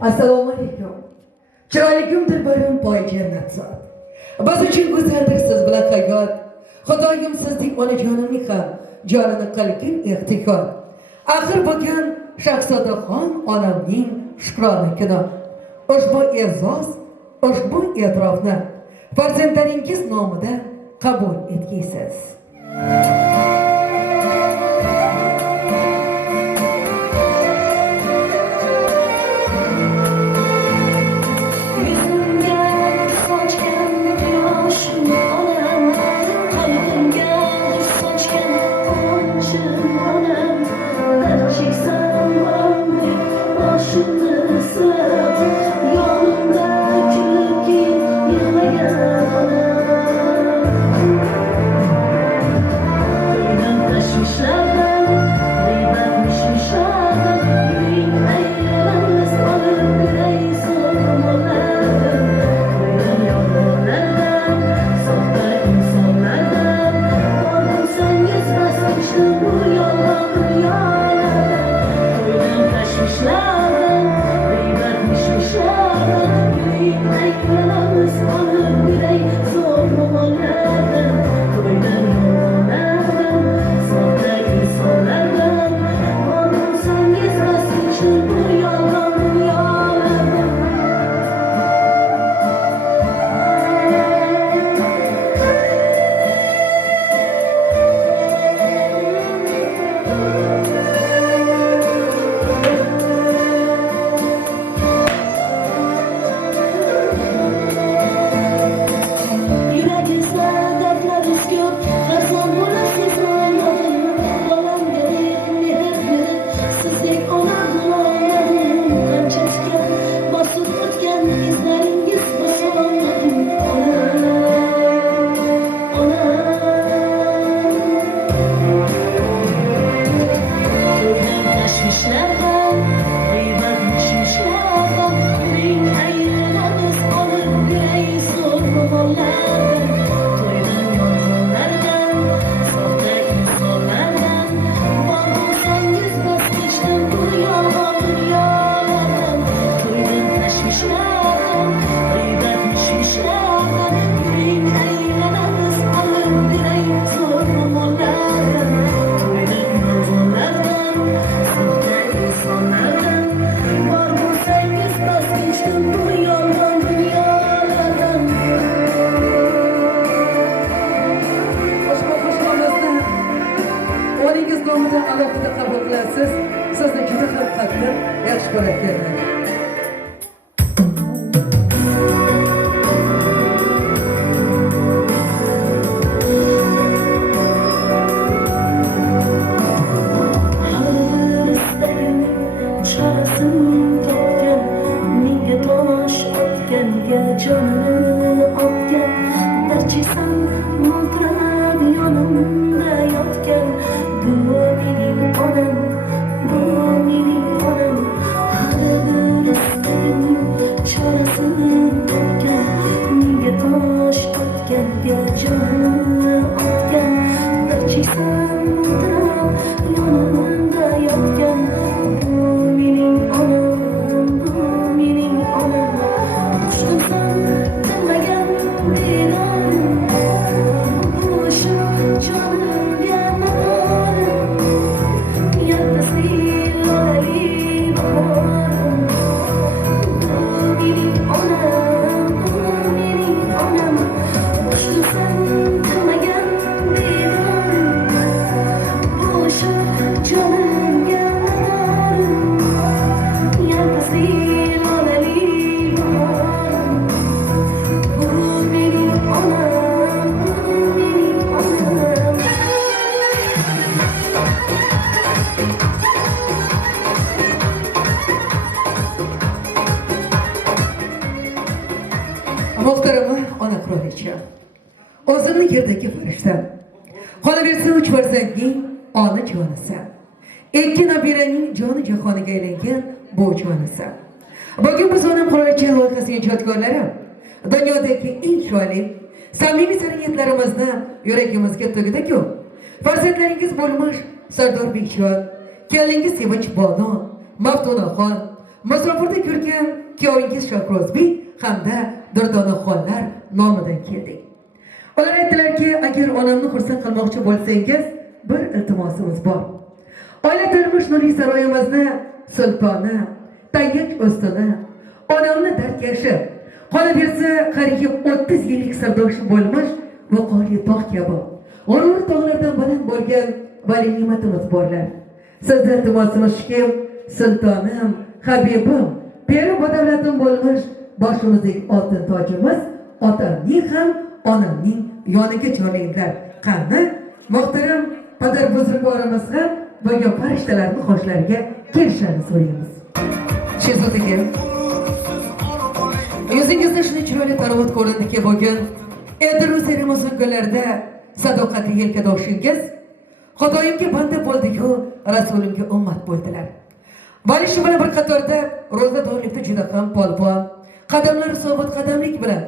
Assalomu alaykum. Chiroyligim dilbarim poy jannat zot. Biz uchun go'zaldir siz bilan hayot. Xudoyim sizdek onajonimni ham jonini qilgin ehtiyot. Axir bugun Shahzodaxon onamning shukrona kuni. Ushbu e'zoz, ushbu e'tirofni farzandlaringiz nomidan qabul etgaysiz. Alohida qabul qilasiz. Sizni juda ham qadrli, yaxshi ko'radiganlar. Muhtarama ona kraliçe, o'zimni yerdagi farishtam, qolaversa 3 farzandning ona jonisan, 2 nabiraning joni jahoniga aylangan bu jonisan. Bugun biz ona kraliçe loyihasi ijodkorlari dunyodagi eng chiroyli, samimiy san'atlarimizni yuragimizga tugdi-ku, farzandlaringiz bo'lmish Sardor Bekshod, kelingiz Sevinch Bono, Maftunaxon, Musofirda ko'rgan kuyovingiz Shohrozbek hamda Durdona xonlar nomidan keldik. Ular aytdilarki, agar onamni xursand qilmoqchi bo'lsangiz, bir iltimosimiz bor. Oila turmush nuriy saroyimizni sultoni, tayyib ustuni, onamni dardkashi, qolaversa qariyb 30 yillik sirdoshi bo'lmish viqorli tog' kabi g'urur tog'lardan baland bo'lgan vali ne'matimiz borlar. Sizdan iltimosimiz shuki, sultonim, habibim, peri badavlatim bo'lmish boshimizdagi oltin tojimiz otamning ham onamning yoniga joylanglar. Qani muhtaram padar buzrukvorimiz ham bo'lgan farishtalarning xoshlariga kelishini so'raymiz. Shehzod aka, yuzingizda shunday chiroyli tarovut ko'rindiki, bugun Edrus Ramazon kunlarida sadoqatli yelkadoshingiz Xudoyimga banda bo'ldi-ku, Rasulimga ummat bo'ldilar. Vali shu bilan bir qatorda ro'zadorlikda juda ham polvon, qadamlari sobit qadamlik bilan,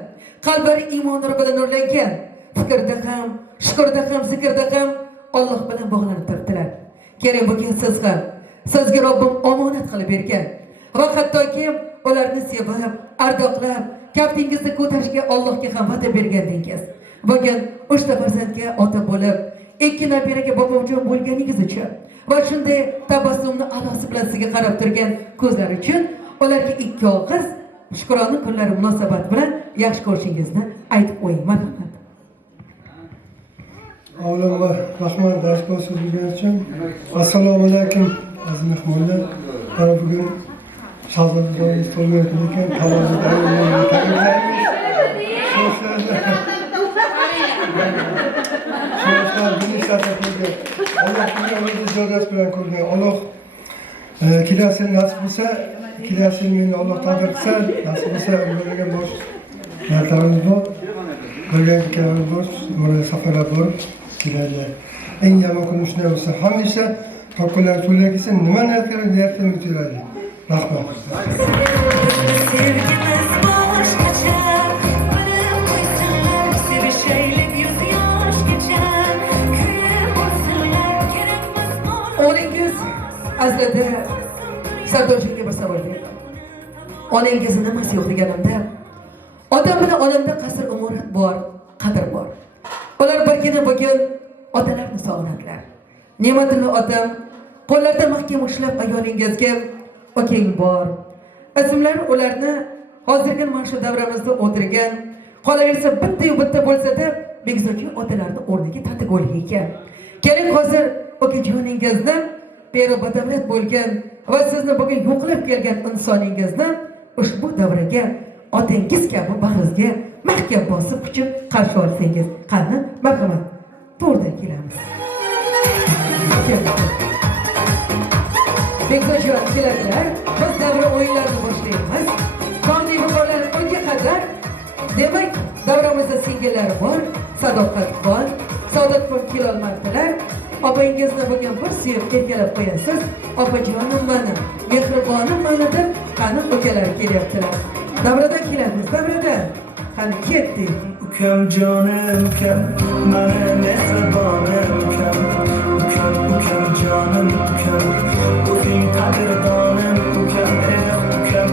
qalblari iymonlari bilan nurlangan, fikrda ham, shukurda ham, zikrda ham Alloh bilan bog'lanib turibdilar. Kerak bo'lgan siz ham, sizga Robbim omonat qilib bergan va hattoki ularni sevib, ardoqlab, kaftingizni ko'tarishga Allohga ham va'da bergandingiz. Bugun 3 ta farzandga ota bo'lib, 2 nabiraga bobojon bo'lganingiz uchun va shunday tabassumni alosi bilan sizga qarab turgan ko'zlar uchun ularga 2 og'iz shukrona kunlari munosabat bilan yaxshi ko'rishingizni aytib qo'yaman. Avvalambor rahmat darsga so'zlagan uchun. Assalomu alaykum aziz mehmonlar. Mana bugun shahzodangiz to'lmayotgan ekan, tabriklaymiz. Shoshlar buni shahzodaga Alloh bunga ijorat bilan ko'rgan. Alloh kelasi nasib bo'lsa, kelasi meni Alloh taqdir qilsa, nasib bo'lsa o'rgangan bosh narsalarimiz bor. Birgaliklarimiz bor, mana safarlar bor. Eng yomon kun shunday bo'lsa, hamisha to'qqilar so'lagisi nima narsalarni o'tiradi. Rahmat. Sevgimiz boshqacha, bilib qo'ysinlar, sevishaylik yuz yoshgacha, kuyib o'tsinlar, kerakmas bor. Onangiz aslida Sardorjonga bir savol berdi. Onangizni nimasi yo'q deganimda, otam bilan onamda qasr umurat bor, qadr bor. Ular birgina bugun otalarni sog'inadilar. Ne'matullo otam qo'llarida mahkam ushlab ayolingizga okang bor. Ismlari ularni hozirgi mana shu davramizda o'tirgan, qolaversa bitta bo'lsa-da, begzochi otalarning o'rniga tatigulik ekan. Keling hozir okajoningizni peri badavlat bo'lgan va sizni bugun yo'qlab kelgan insoningizni ushbu davraga otangiz kabi bag'ringizga mahkam bosib quchib qarshi olsangiz, qani marhamat, to'g'ridan kelamiz. Bekzochi keladilar, biz davra o'yinlarini boshlaymiz. Qonli viqorlar unga qadar, demak, davramizda singillari bor, sadoqat bor, saodatpon kelolmadilar. Opanggizni bugun bir suyib erkalab qo'yasiz. Opajonim meni, mehribonim meni deb qani ukalar kelyaptilar. Davradan kelamiz, davradan. Qani ketdik. Ukam jonim ukam, meni mehribonim ukam, ukam jonim ukam, o'zing qadrdonim ukam, ukam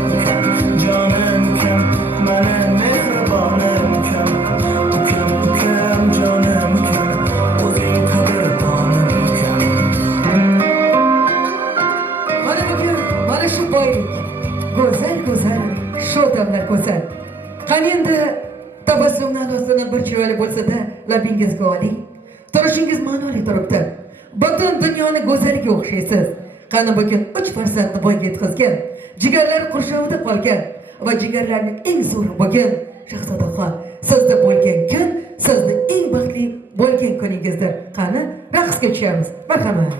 jonim ukam, meni mehribonim ukam, ukam jonim ukam, o'zing qadrdonim ukam. Mana bugun mana shu boylik, go'zal, shu damlar go'zal. Qani endi tabassumni alosidan bir chiroyli bo'lsa-da, labingizga oling. Turishingiz ma'noli turibdi. Butun dunyoni go'zaliga o'xshaysiz. Qani bugun 3 farzandni voyaga yetkazgan, jigarlar qurshovida qolgan va jigarlarning eng zo'ri bugun Shahzodaxon, sizda bo'lgan kun, sizni eng baxtli bo'lgan kuningizdir. Qani raqsga tushamiz. Marhamat.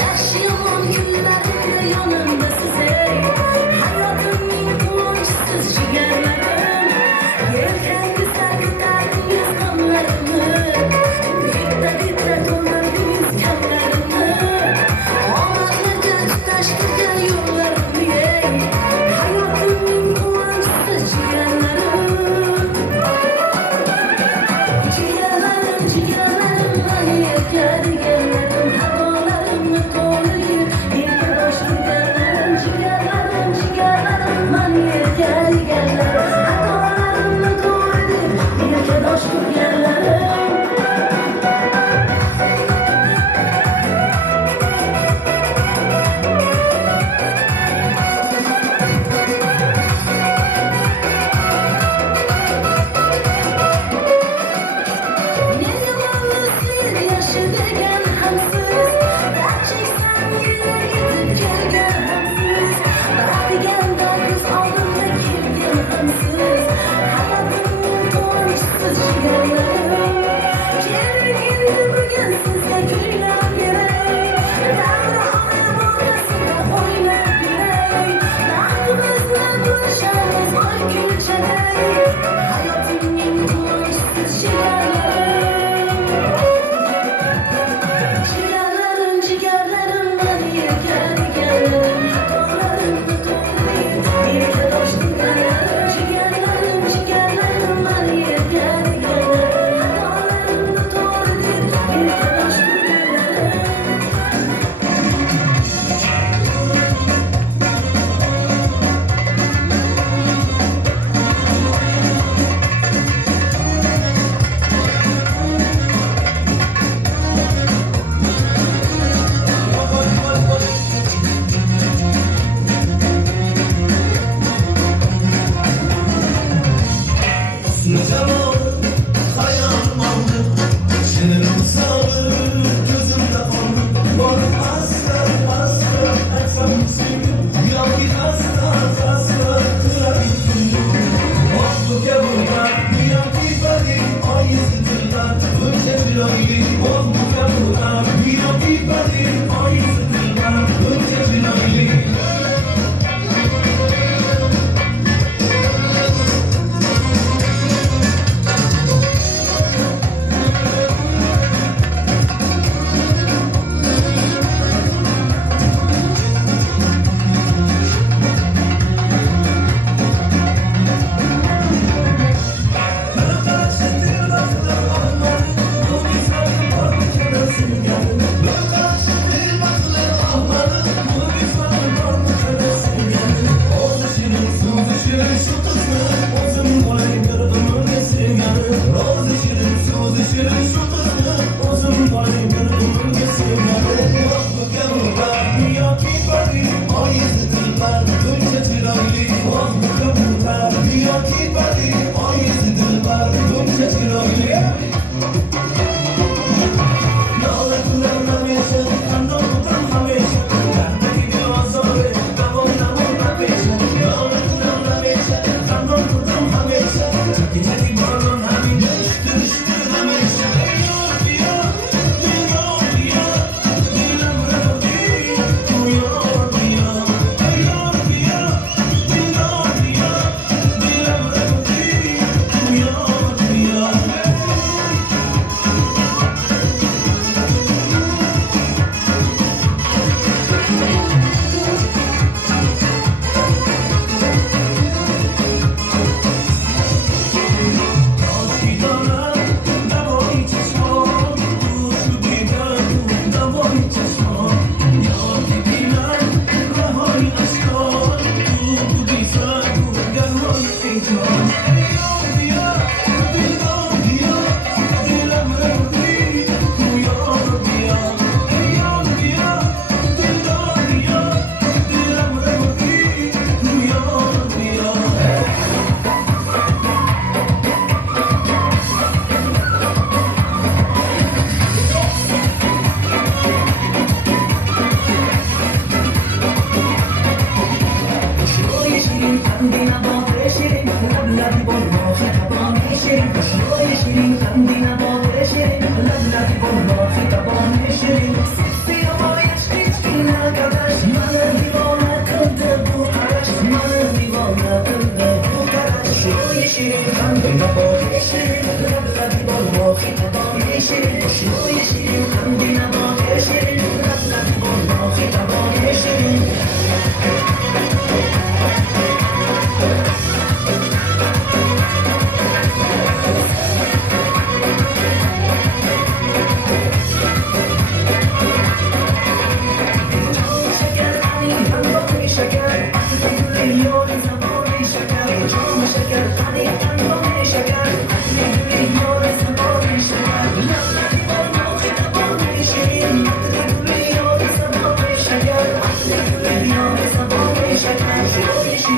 Yaxshi yomon kunlarga yonimda siz, hayotimning quvonchsiz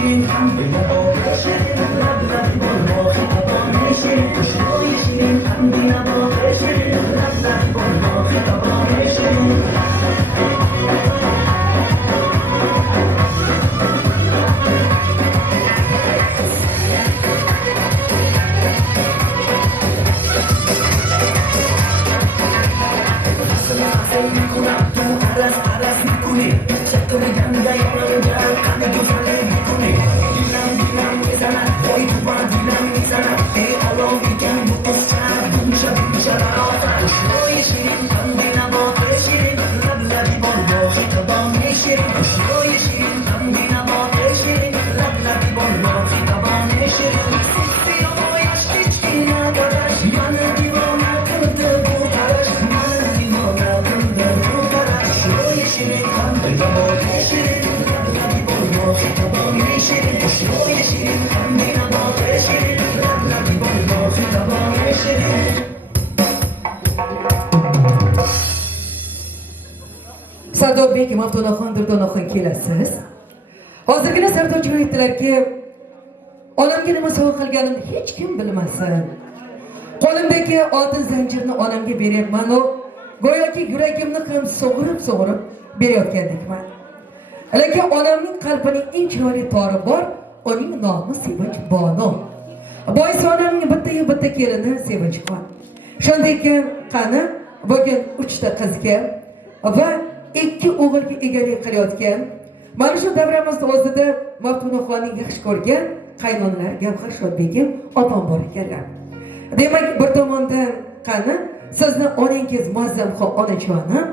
شیرین قند نبات شیرین لب بلوا خطابان شیرین خوشبوی شیرین قند نبات شیرین لب بلوا خطابان شیرین Sardor Bey, Mavtonaxon Durdonaxon kelasiz. Hozirgina Sardor joy aytdilarki, onamga nima sovg'a qilganimni hech kim bilmasin. Qo'limdagi oltin zanjirni onamga beryapman, go'yoki yuragimni ham sug'urib berayotgandekman. Lekin onamning qalbining eng chiroyli tori bor, uning nomi Sevinch Bono. Boisi onamning bitta kelini Sevinchxon. Shunday ekan, qani bugun 3 ta qizga va 2 o'g'ilga egalik qilayotgan, mana shu davramizda o'zida Mavtonaxonni yaxshi ko'rgan qaynonalar Gavhar Shodbegim opam bor ekanlar. Demak, bir tomondan qani sizni onangiz Muazzamxon onajonim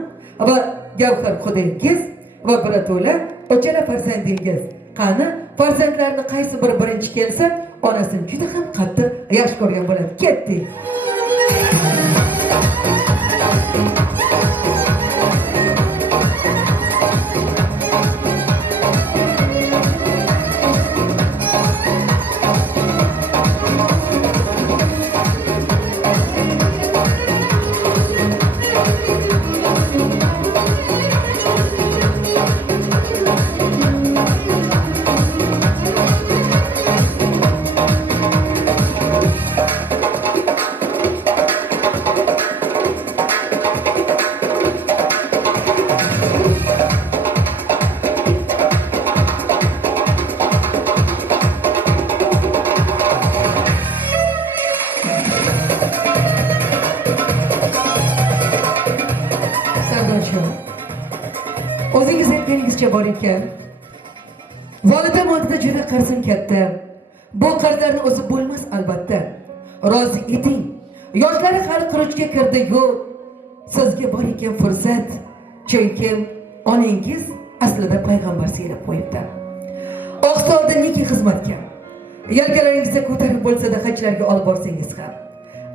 va Gavhar xudingiz va birato'la uchala farzandingiz. Qani farzandlarni qaysi biri birinchi kelsa, onasini juda ham qattiq yaxshi ko'rgan bo'ladi. Ketdik. O'zingiz aytganingizcha bor ekan. Volidam oldida juda qarzim katta. Bu qarzlarni o'zi bo'lmas albatta. Rozi eting. Yoshlari hali quruchga kirdi, yo'q. Sizga bor ekan fursat. Chunki onangiz aslida payg'ambar siylab qo'yibdi. Oqsolda neki xizmatga. Yelkalaringizda ko'tarib bo'lsa-da hajlarga olib borsangiz ham.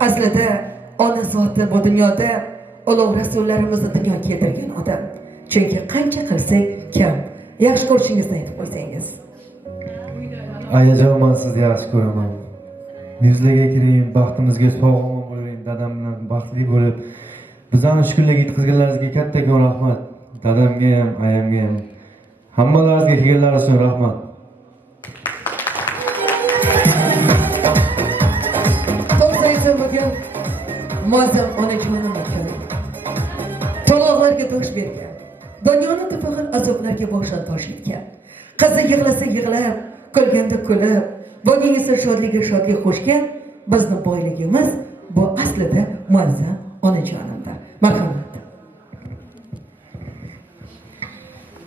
Aslida ona zoti bu dunyoda ulug' rasullarimizni dunyoga keltirgan odam. Chunki qancha qilsak kam. Yaxshi ko'rishingizni aytib qo'ysangiz. Ayajon, men sizni yaxshi ko'raman. Yuzlarga kiring, baxtimizga sog'lom bo'ling, dadam bilan baxtli bo'lib, bizani shu kunlarga yetkazganlaringizga kattakon rahmat. Dadamga ham, ayamga ham, hammalaringizga kelganlaringiz uchun rahmat. To'g'ri aytsam, bugun Muazzam onajonim ekan. To'loqlarga dosh bergan. Dunyoni tufag'in azoblarga boshdan tosh etgan. Qizi yig'lasa yig'lab, kulganda kulib, bugun esa shodlikka shodlik qo'shgan bizni boyligimiz bu aslida Muazzam onajonimdir. Marhamat.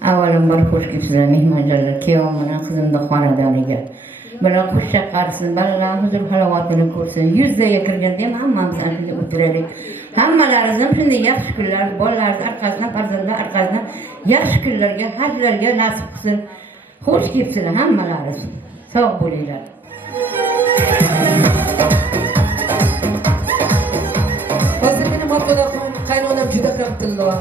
Avvalambor xush kelibsizlar mehmonlarga, kuyovim bilan qizimni xonadoniga. Bilan xush chaqarsin, balalar huzur halovatini ko'rsin. Yuzlarga kirganda ham hammamiz ancha o'tiraylik. Hammalaringiz shunday yaxshi kunlar, bolalaringiz orqasidan, farzandlar orqasidan yaxshi kunlarga, hajlarga nasib qilsin. Xush kelibsizlar hammalaringiz. Sog' bo'linglar. Hozirgina Mavtonaxon qaynonam juda ham tillo.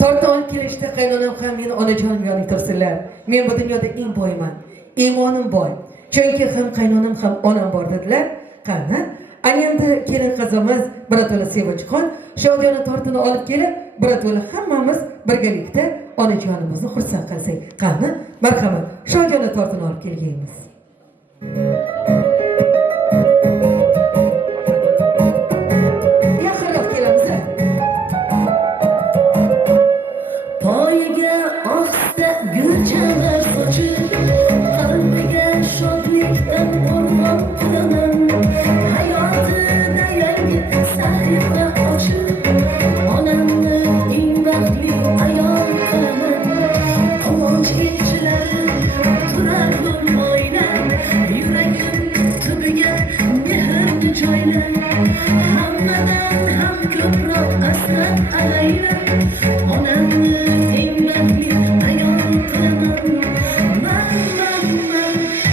Tortni olib kelishda qaynonam ham meni onajonim yonida tursinlar. Men bu dunyoda eng boyman. Iymonim boy. Chunki ham qaynonam ham onam bor dedilar. Qani? Ana endi kelin qizimiz birato'la Sevinchxon Shodiyona tortini olib kelib, birato'la hammamiz birgalikda onajonimizni xursand qilsak. Qani, marhamat, shogona tortini olib kelganmiz. Yaqinroq kelamiz. Poyiga ohsta gulchalar sochib, qalbiga shodlikdan o'rmon quraman. Hayotida yangi sahifa ochib, onamni eng baxtli ayol qilaman. Quvonch elchilari turar bo'lmoylar, yuragim tubiga mehrni joylar. Hammadan ham ko'proq asrab avaylar, onamni eng baxtli ayol qilaman. Man,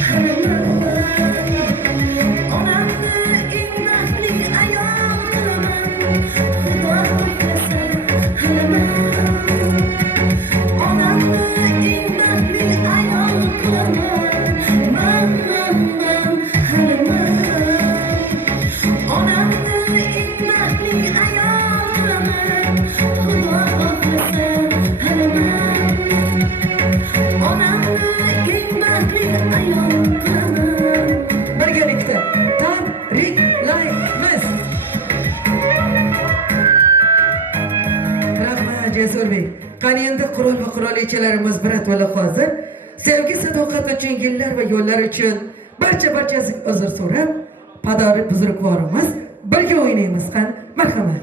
hali man. Onamni eng baxtli ayol qilaman. Xudo o'ylasa, hali man. Onamni eng baxtli ayol qilaman. Man, hali man. Onamni eng baxtli ayol qilaman. Xudo xohlasa, hali man. Onamni eng baxtli ayol qilaman. Birgalikda tabriklaymiz. Rahmat Jasurbek. Qani endi qurol va qurolichalarimiz birat-vala hozir. Sevgi, sadoqat uchun yillar va yo'llar uchun barchasi uzr so'rab, padori buzrukvorimiz birga o'ynaymiz. Qani, marhamat.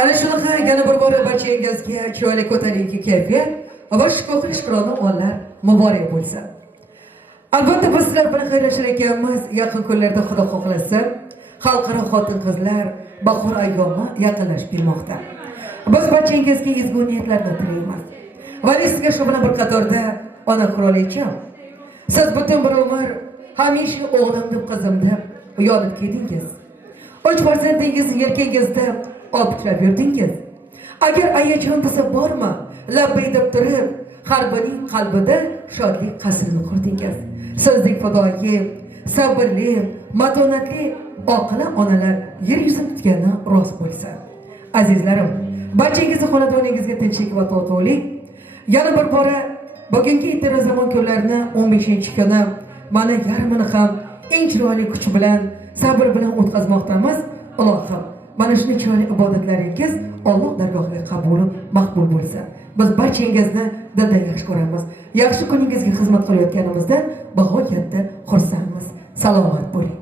Ana shunaqa yana bir bora barchangizga chiroyli ko'tarinki kayfiyat va shukuhli shukrona onlar muborak bo'lsin. Albatta biz sizlar bilan xayrlashar ekanmiz. Yaqin kunlarda Xudo xohlasa xalqaro xotin-qizlar bahor ayyomi yaqinlashib kelmoqda. Biz barchangizga ezgu niyatlarni tilaymiz. Va sizga shu bilan bir qatorda ona qirolicham, siz butun bir umr hamisha o'g'lim deb qizim deb yonib keldingiz. 3 farzandingizni yelkangizda olib kirib yurdingiz. agar ayajon desa bormi, labbay deb turib, har birining qalbida shodlik qasrini qurdingiz. Sizdek fidoyi, sabrli, matonatli oqila onalar yer yuzini tutgandan rost bo'lsa. Azizlarim, barchangizning xonadoningizga tinchlik va totuvlik. Yana bir bora bugungi Ittiroz zamon kunlarini 15-kuni mana yarmini ham eng chiroyli kuch bilan, sabr bilan o'tkazmoqdamiz. Allohim, mana shunday chiroyli ibodatlaringiz Alloh dargohiga qabul, maqbul bo'lsin. Biz barchangizni dildan yaxshi ko'ramiz. Yaxshi kuningizga xizmat qilayotganimizdan bag'oyatda xursandmiz. Salomat bo'ling.